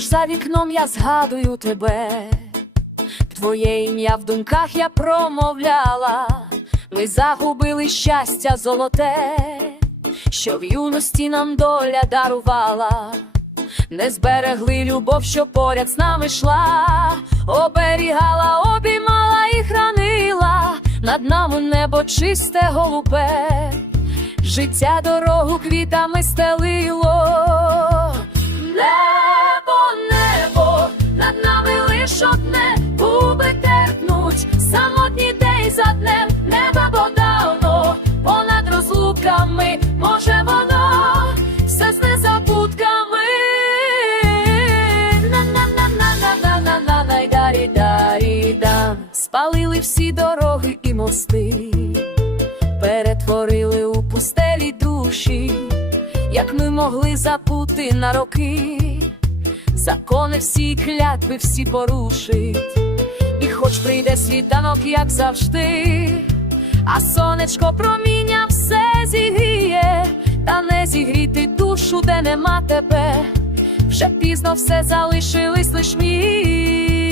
за вікном я згадую тебе, твоє ім'я в думках я промовляла, ми загубили щастя золоте, що в юності нам доля дарувала, не зберегли любов, що поряд з нами йшла, оберігала, обіймала і хранила, над нами небо чисте голубе, життя дорогу квітами стелило. Може воно все з незабудками. На-на-на-на-на-на-на-на-на-дарі-дарі-дам. Спалили всі дороги і мости, перетворили у пустелі душі як ми могли забути на роки, закони всі клятви всі порушить, і хоч прийде світанок, як завжди, а сонечко проміння зігріє, та не зігріти душу, де нема тебе, вже пізно все залишились лиш мрії.